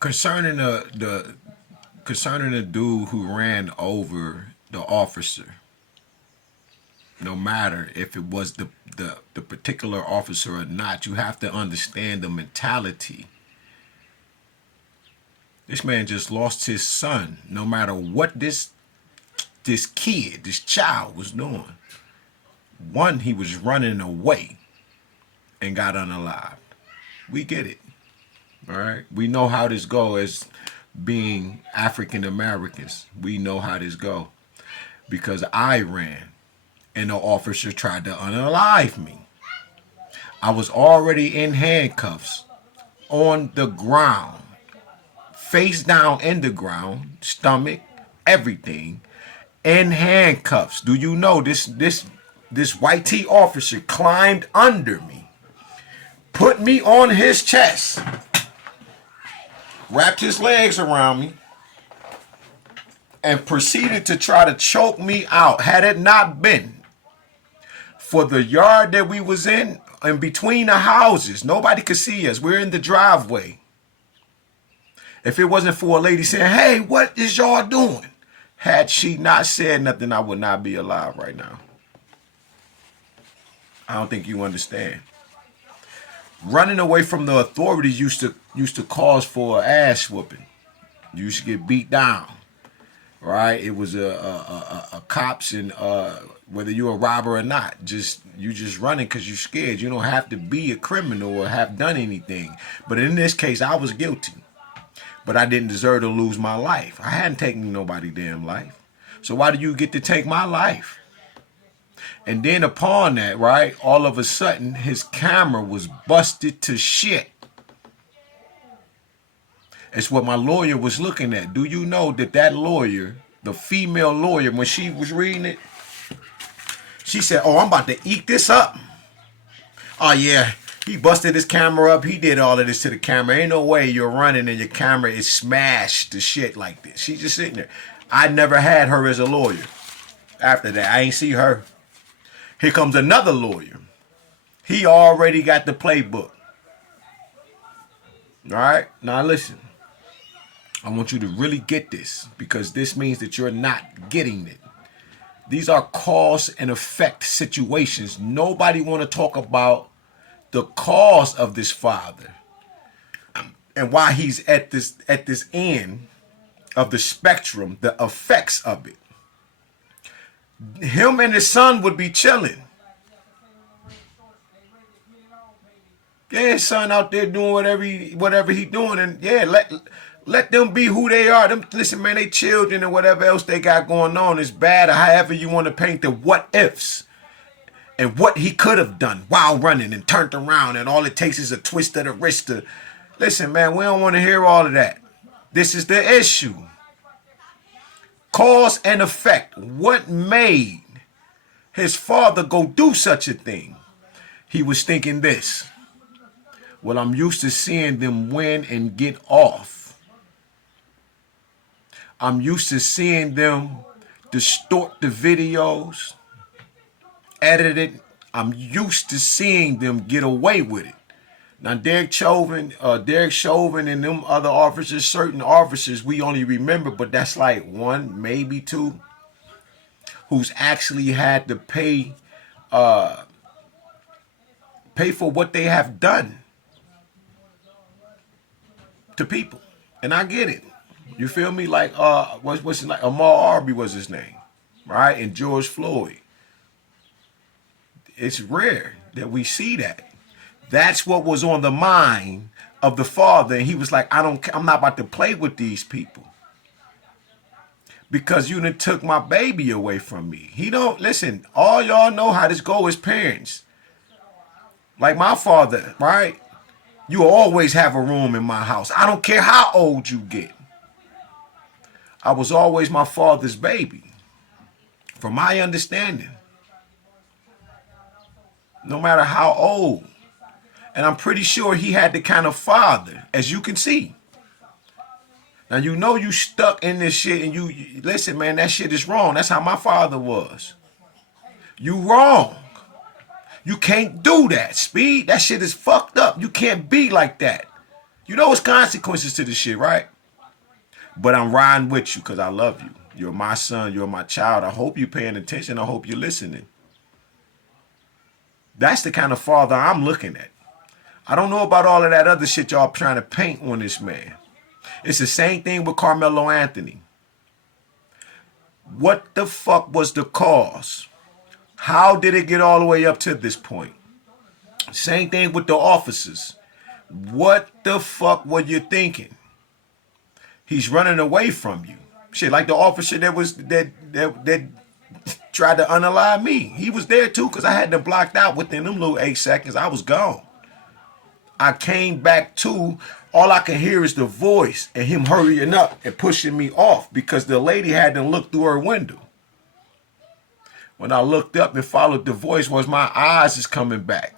Concerning the dude who ran over the officer, no matter if it was the particular officer or not, you have to understand the mentality. This man just lost his son. No matter what this child was doing. One, he was running away and got unalived. We get it. All right. We know how this go as being African Americans. We know how this go. Because I ran and the officer tried to unalive me. I was already in handcuffs on the ground, face down in the ground, stomach, everything, in handcuffs. Do you know this white tee officer climbed under me, put me on his chest, wrapped his legs around me, and proceeded to try to choke me out. Had it not been for the yard that we was in between the houses, nobody could see us. We're in the driveway. If it wasn't for a lady saying, "Hey, what is y'all doing?" Had she not said nothing, I would not be alive right now. I don't think you understand. Running away from the authorities used to cause for an ass whooping. You used to get beat down, right? It was a cops and whether you're a robber or not, you just running because you're scared. You don't have to be a criminal or have done anything. But in this case, I was guilty. But I didn't deserve to lose my life. I hadn't taken nobody's damn life. So why do you get to take my life? And then upon that, right, all of a sudden, his camera was busted to shit. It's what my lawyer was looking at. Do you know that lawyer, the female lawyer, when she was reading it, she said, "Oh, I'm about to eat this up. Oh, yeah. He busted his camera up. He did all of this to the camera. Ain't no way you're running and your camera is smashed to shit like this." She's just sitting there. I never had her as a lawyer. After that, I ain't see her. Here comes another lawyer. He already got the playbook. All right? Now listen. I want you to really get this because this means that you're not getting it. These are cause and effect situations. Nobody want to talk about the cause of this father and why he's at this end of the spectrum, the effects of it. Him and his son would be chilling. Yeah, his son out there doing whatever he doing, and yeah, let them be who they are. Them, listen, man, they children and whatever else they got going on is bad, or however you want to paint the what ifs. And what he could have done while running and turned around, and all it takes is a twist of the wrist to... Listen, man, we don't want to hear all of that. This is the issue. Cause and effect. What made his father go do such a thing? He was thinking this. Well, I'm used to seeing them win and get off. I'm used to seeing them distort the videos, edit it. I'm used to seeing them get away with it. Now, Derek Chauvin and them other officers, certain officers we only remember, but that's like one, maybe two, who's actually had to pay for what they have done to people. And I get it. You feel me? Like what's his like Ahmaud Arbery was his name, right? And George Floyd. It's rare that we see that. That's what was on the mind of the father. And he was like, I'm not about to play with these people. Because you done took my baby away from me. He don't, listen, all y'all know how this go as parents. Like my father, right? You always have a room in my house. I don't care how old you get. I was always my father's baby. From my understanding. No matter how old. And I'm pretty sure he had the kind of father, as you can see. Now, you know you stuck in this shit and you listen, man, that shit is wrong. That's how my father was. You wrong. You can't do that, Speed. That shit is fucked up. You can't be like that. You know it's consequences to this shit, right? But I'm riding with you because I love you. You're my son. You're my child. I hope you're paying attention. I hope you're listening. That's the kind of father I'm looking at. I don't know about all of that other shit y'all trying to paint on this man. It's the same thing with Karmelo Anthony. What the fuck was the cause? How did it get all the way up to this point? Same thing with the officers. What the fuck were you thinking? He's running away from you. Shit, like the officer that tried to unalive me. He was there too because I had them blocked out within them little 8 seconds. I was gone. I came back to, all I can hear is the voice and him hurrying up and pushing me off because the lady had to look through her window. When I looked up and followed the voice, was my eyes is coming back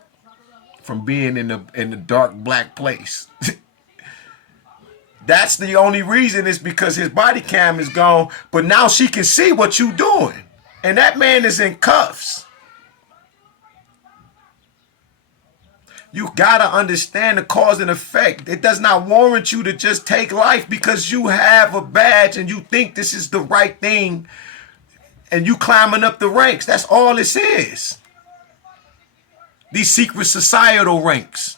from being in the dark black place. That's the only reason, is because his body cam is gone, but now she can see what you doing. And that man is in cuffs. You gotta understand the cause and effect. It does not warrant you to just take life because you have a badge and you think this is the right thing and you climbing up the ranks. That's all this is. These secret societal ranks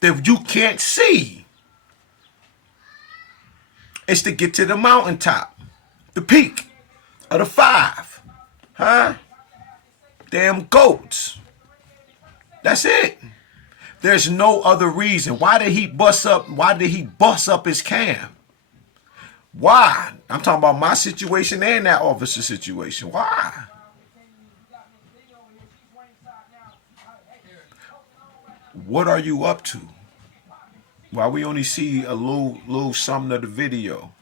that you can't see. It's to get to the mountaintop, the peak of the 5. Huh? Damn goats. That's it. There's no other reason. Why did he bust up his cam? Why? I'm talking about my situation and that officer situation. Why? What are you up to? Why we only see a little something of the video?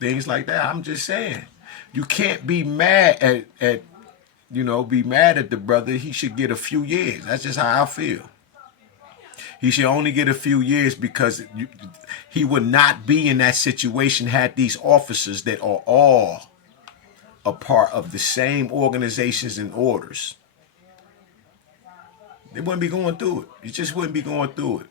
Things like that. I'm just saying. You can't be mad at the brother. He should get a few years. That's just how I feel. He should only get a few years because he would not be in that situation had these officers that are all a part of the same organizations and orders. They wouldn't be going through it. You just wouldn't be going through it.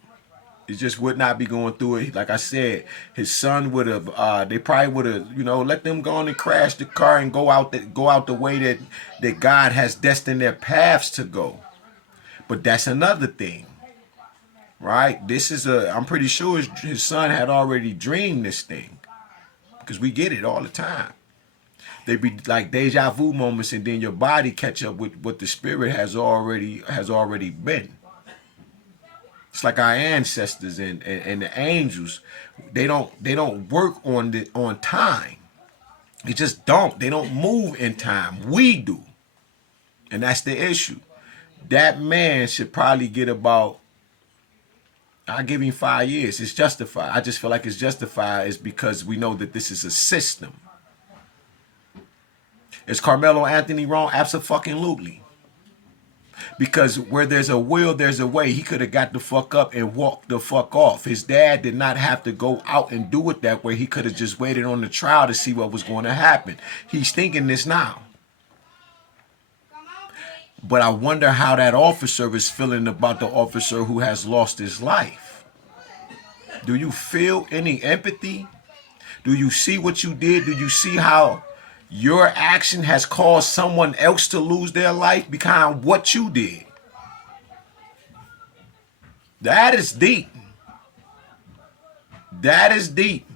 It just would not be going through it. Like I said, his son would have. They probably would have, let them go on and crash the car and go out the way that God has destined their paths to go. But that's another thing, right? I'm pretty sure his son had already dreamed this thing, because we get it all the time. They be like deja vu moments, and then your body catch up with what the spirit has already been. It's like our ancestors and the angels. They don't work on time. They just don't. They don't move in time. We do. And that's the issue. That man should probably get about, I'll give him 5 years. It's justified. I just feel like it's justified is because we know that this is a system. Is Karmelo Anthony wrong? Absolutely. Because where there's a will, there's a way. He could have got the fuck up and walked the fuck off. His dad did not have to go out and do it that way. He could have just waited on the trial to see what was going to happen. He's thinking this now. But I wonder how that officer is feeling about the officer who has lost his life. Do you feel any empathy? Do you see what you did? Do you see how your action has caused someone else to lose their life behind what you did? That is deep. That is deep.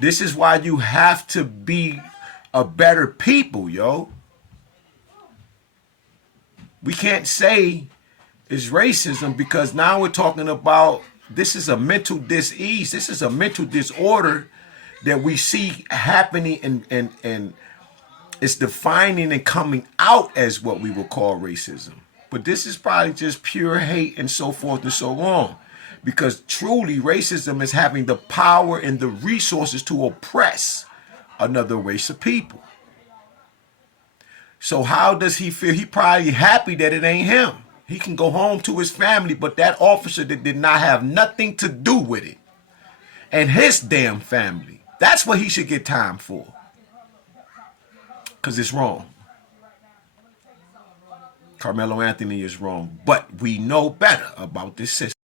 This is why you have to be a better people, yo. We can't say it's racism because now we're talking about this is a mental dis-ease. This is a mental disorder that we see happening and it's defining and coming out as what we would call racism. But this is probably just pure hate and so forth and so on. Because truly racism is having the power and the resources to oppress another race of people. So how does he feel? He probably happy that it ain't him. He can go home to his family, but that officer that did not have nothing to do with it and his damn family, that's what he should get time for. Because it's wrong. Karmelo Anthony is wrong. But we know better about this system.